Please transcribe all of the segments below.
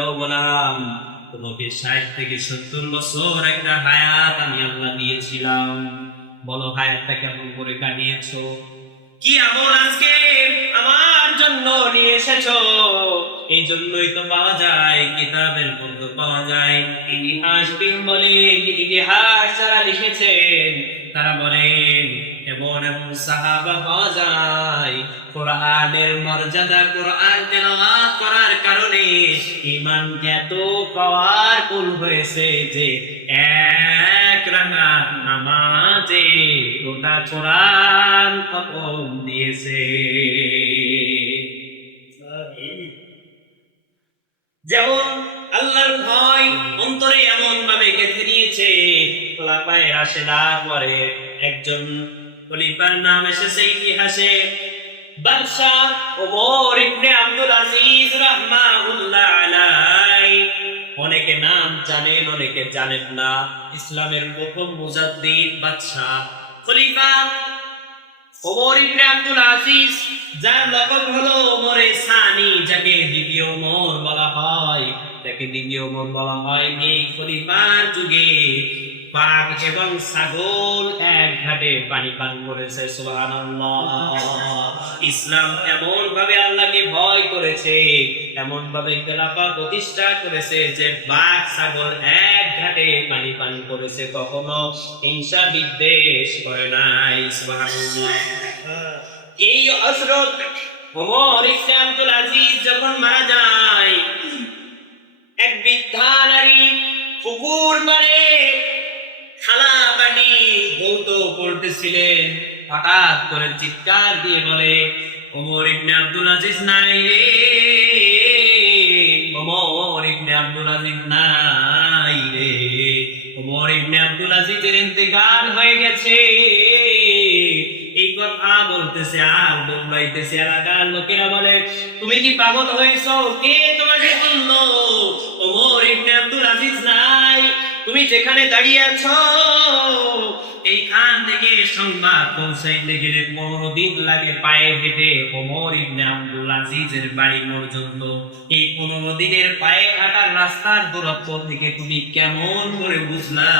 বললাম তোমাকে 60 থেকে 70 বছর একটা হায়াত আমি আল্লাহ দিয়েছিলাম, বলো হায়াতটা কেমন করে কাটিয়েছো, কি আমল আজকে আমার জন্য নিয়ে এসেছো। এই জন্যই তো পাওয়া যায়, কিতাবের মধ্যে পাওয়া যায়, ইতিহাসবিদ বলে, ইতিহাস যারা লিখেছেন তারা বলেন এমন এমন সাহাবা পাওয়া যায় কোরআনের মর্যাদা, কোরআন তেলাওয়াত করার কারণে ঈমান এত পাওয়ারফুল হয়েছে যে এক রাকাত নামাজে গোটা কোরআন খতম দিয়েছে। যেমন আল্লাহর ভয় অন্তরে এমন ভাবে গেঁথে নিয়েছে, খোলাফায়ে রাশেদার পরে একজন খলিফার নাম এসেছে ইতিহাসে, বাদশাহ ওমর ইবনে আব্দুল আজিজ রাহমাতুল্লাহ আলাইহি। অনেকে নাম জানেন, অনেকে জানেন না। ইসলামের প্রথম মুজাদ্দিদ বাদশাহ খলিফা ওমর ইবনে আব্দুল আজিজ, যার লকব হলো ওমরে সানি, যাকে দ্বিতীয় ওমর বলা হয়, যাকে দ্বিতীয় ওমর বলা হয়। এই খলিফার যুগে বাঘ এবং ছাগল এক ঘাটে পানি পান করেছে। সুবহানাল্লাহ। ইসলাম এমন ভাবে আল্লাহকে ভয় করেছে, এমন ভাবে খেলাফত প্রতিষ্ঠা করেছে যে বাঘ ছাগল এক ঘাটে পানি পান করেছে, কখনো হিংসা বিদ্বেষ করে নাই। সুবহানাল্লাহ। এই হযরত ওমর ইবনে আব্দুল আজিজ যখন মারা যায়, এক বৃদ্ধা নারী পুকুর পাড়ে থালা বাটি ধৌত করতেছিলেন, হঠাৎ করে চিৎকার দিয়ে বলে, ওমর ইবনে আব্দুল আজিজ নাই রে, ওমর ইবনে আব্দুল আজিজ নাই রে, ওমর ইবনে আব্দুল আজিজের ইন্তেকাল হয়ে গেছে। এই কথা বলতেছে আর দৌড়াইতেছে, এলাকার লোকেরা বলে, তুমি কি পাগল হয়েছো? কে তোমাকে বললো ওমর ইবনে আব্দুল আজিজ নাই? তুমি যেখানে দাঁড়িয়ে আছো এইখান থেকে সংবাদ পৌঁছাইতে গেলে 15 দিন লাগে পায়ে হেঁটে ওমর ইবনে আব্দুল আজিজের বাড়ি পর্যন্ত। এই 15 দিনের পায়ে হাঁটার রাস্তার দূরত্ব থেকে তুমি কেমন করে বুঝলা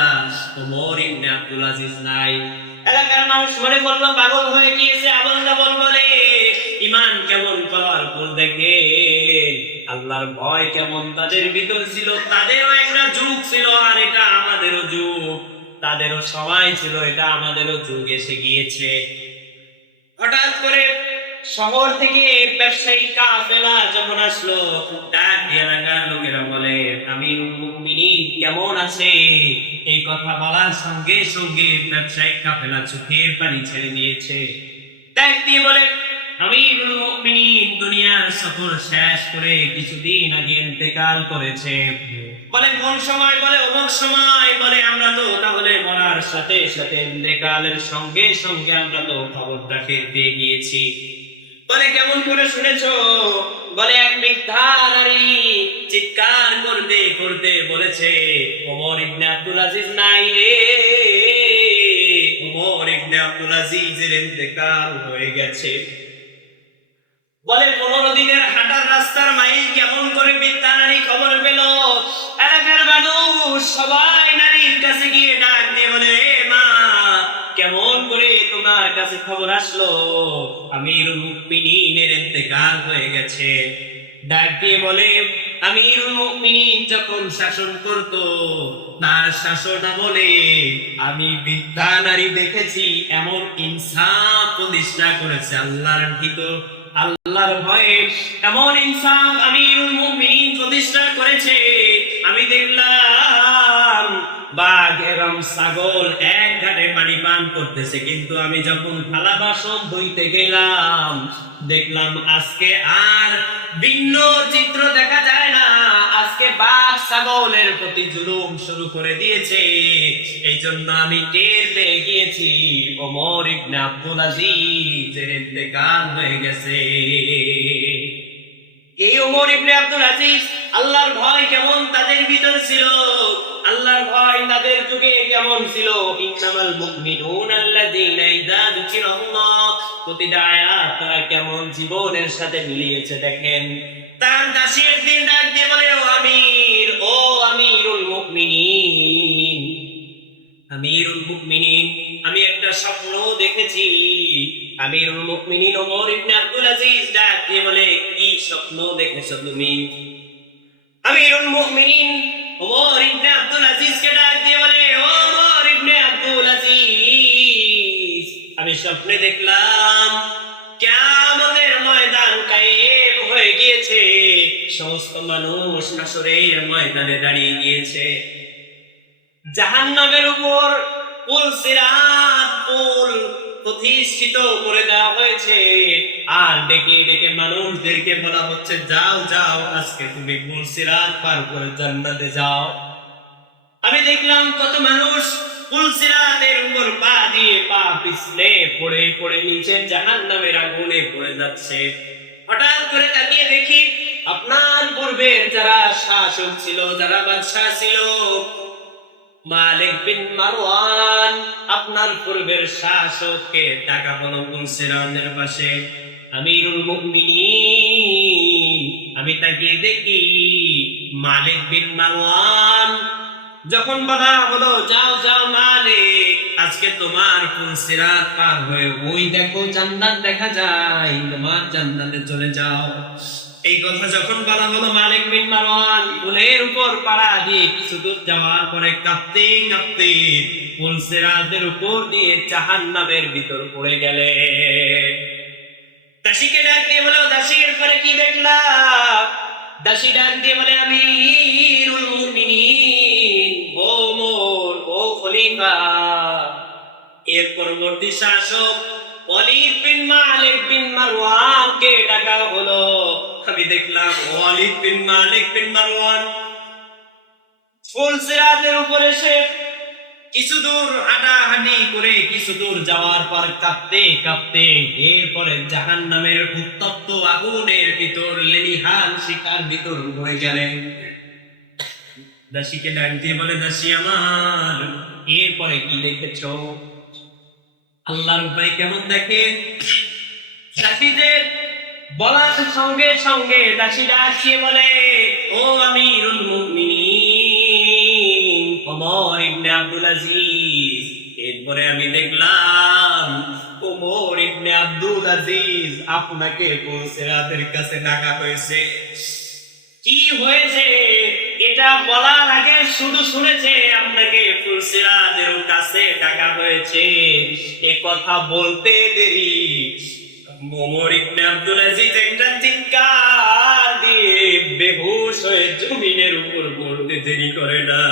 ওমর ইবনে আব্দুল আজিজ নাই? এলাকার মানুষ মনে করলো পাগল হয়ে গিয়েছে, আবল তাবল বলে। ঈমান কেমন পাওয়ারফুল দেখে, আল্লাহর ভয় কেমন তাদের ভিতর ছিল। তাদেরও একটা যুগ ছিল, আর এটা আমাদেরও যুগ। তাদেরও সময় ছিল, এটা আমাদেরও যুগ এসে গিয়েছে। হঠাৎ করে শহর থেকে ব্যবসায়ী কাফেলা যখন আসলো, ডাক দিয়ে এলাকার লোকেরা বলে, আমিরুল মুমিনিন কেমন আছে? এই কথা বলার সঙ্গে সঙ্গে ব্যবসায়ী কাফেলা চোখের পানি ছেড়ে নিয়েছে। ডাক দিয়ে বলে, আমিরুল মুমিনিন দুনিয়ার সফর শেষ করে কিছুদিন আগে ইন্তেকাল করেছে। বলে কোন সময়? বলে অমুক সময়। বলে আমরা তো তাহলে মরার সাথে সাথে ইন্তেকালের সঙ্গে সঙ্গে আমরা তো খবরটা টের পেয়ে গিয়েছি। বলে কেমন করে শুনেছো? বলে এক বৃদ্ধা নারী চিৎকার করতে করতে বলেছে, ওমর ইবনে আব্দুল আজিজ নাই রে, ওমর ইবনে আব্দুল আজিজের ইন্তেকাল হয়ে গেছে। বলে 15 দিনের হাঁটার রাস্তার মাইল কেমন করে বৃদ্ধা নারী খবর পেল? এলাকার মানুষ সবাই নারীর কাছে গিয়ে ডাক দিয়ে বলে, মা কেমন করে তোমার কাছে খবর আসলো আমিরুল মুমিনিনের ইন্তেকাল হয়ে গেছে? ডাক দিয়ে বলে, আমিরুল মুমিনিন যখন শাসন করত তার শাসন বলে আমি বৃদ্ধা নারী দেখেছি এমন ইনসাফ প্রতিষ্ঠা করেছে আল্লাহর ভিতর, আল্লাহর ভয়ে এমন ইনসাফ আমিরুল মুমিনিন প্রতিষ্ঠা করেছে। আমি দেখলাম বাঘ এবং ছাগল এক ঘাটে পানি পান করতেছে, কিন্তু আমি যখন থালা বাসন ধুইতে গেলাম দেখলাম আজকে আর ভিন্ন চিত্র দেখা যায় না। আজকে বাঘ ছাগলের প্রতি জুলুম শুরু করে দিয়েছে। এই জন্য আমি টের পেয়ে গিয়েছি ওমর ইবনে আব্দুল আজিজের ইন্তেকাল হয়ে গেছে। এই ওমর ইবনে আব্দুল আজিজ আল্লাহর ভয় কেমন তাদের ভিতর ছিল, আল্লাহর ভয় তাদের যুগে কেমন ছিল। ইন্নামাল মুমিনুনা আল্লাযীনা ইযা যুকিরাল্লাহ, প্রতিটা আয়াত তারা কেমন জীবনের সাথে মিলিয়েছে দেখেন। তার দাসী একদিন ডাক দিয়ে বলে, ও আমি আমিরুল মুমিনিন ওমর ইবনে আব্দুল আজিজ ডাক দিয়ে বলে, কি স্বপ্ন দেখেছো তুমি? আমিরুল মুমিনিন ওমর ইবনে আব্দুল আজিজকে ডাক দিয়ে বলে, ও ওমর ইবনে আব্দুল আজিজ, আমি স্বপ্নে দেখলাম কিয়ামতের ময়দান কায়েম হয়ে গিয়েছে, সমস্ত মানুষ হাসরের ময়দানে দাঁড়িয়ে গিয়েছে, জাহান্নামের উপর পুল সিরাত পুল প্রতিষ্ঠিত করে দেওয়া হয়েছে, আর ডেকে ডেকে মানুষদেরকে বলা হচ্ছে, যাও যাও, আজকে তুমি পুল সিরাত পার করে জান্নাতে যাও। আমি দেখলাম কত মানুষ পুল সিরাতের উপর পা দিয়ে পা পিছলে পড়ে পড়ে নিচে জাহান্নামের আগুনে পড়ে যাচ্ছে। হঠাৎ করে তাকিয়ে দেখি আপনার পূর্বের যারা শাসক ছিল, যারা বাদশা ছিল, মালিক বিন মারওয়ান আপনার পূর্বের শাসককে টাকা পালো পুল সিরাতের পাশে। আমিরুল মুমিনিন, আমি তাকিয়ে দেখি মালিক বিন মারওয়ান যখন বলা হলো, যাও যাও মালিক, আজকে তোমার পুল সিরাত পার হয়ে ওই দেখো জান্নাত দেখা যায়, তোমার জান্নাতে চলে যাও। এই কথা যখন বলা হলো, মালিক বিন মারওয়ান পুলের উপর পাড়া দিয়ে কিছু দূর যাওয়ার পরে কাঁপতে কাঁপতে পুল সিরাতের উপর দিয়ে জাহান্নামের ভিতর পড়ে গেলেন। দাসীকে ডাক দিয়ে বলে, দাসী এরপরে কি দেখলা? দাসী ডাক দিয়ে বলে, আমিরুল মুমিনিন, ও ওমর, ও খলিফা, এর পরবর্তী শাসক ওয়ালিদ বিন মালিক বিন মারওয়ানকে ডাকা হলো। আমি দেখলাম ওয়ালিদ বিন মালিক বিন মারওয়ান পুল সিরাতের উপরে এসে কিছু দূর হাঁটাহাঁটি করে কিছু দূর যাওয়ার পর কাঁপতে কাঁপতে এরপরে জাহান্নামের উত্তপ্ত আগুনের ভিতর লেলিহান শিখার ভিতর হয়ে গেলেন। দাসীকে ডাক দিয়ে বলে, দাসী আমার, এরপরে কি দেখেছো? আল্লাহর উপায় কেমন দেখে? দাসীদের বলার সঙ্গে সঙ্গে দাসী ডাক দিয়ে বলে, ও আমিরুল মুমিনিন ওমর ইবনে আব্দুল আজিজ, এরপরে আমি দেখলাম ওমর ইবনে আব্দুল আজিজ আপনাকে পুল সিরাতের কাছে ডাকা হয়েছে। কি হয়েছে এটা বলার আগে শুধু শুনেছে আপনাকে পুল সিরাতের কাছে ডাকা হয়েছে, এ কথা বলতে দেরি ওমর ইবনে আব্দুল আজিজ একটা চিৎকার দিয়ে বেহুশ হয়ে জমিনের উপর পড়তে দেরি করে না।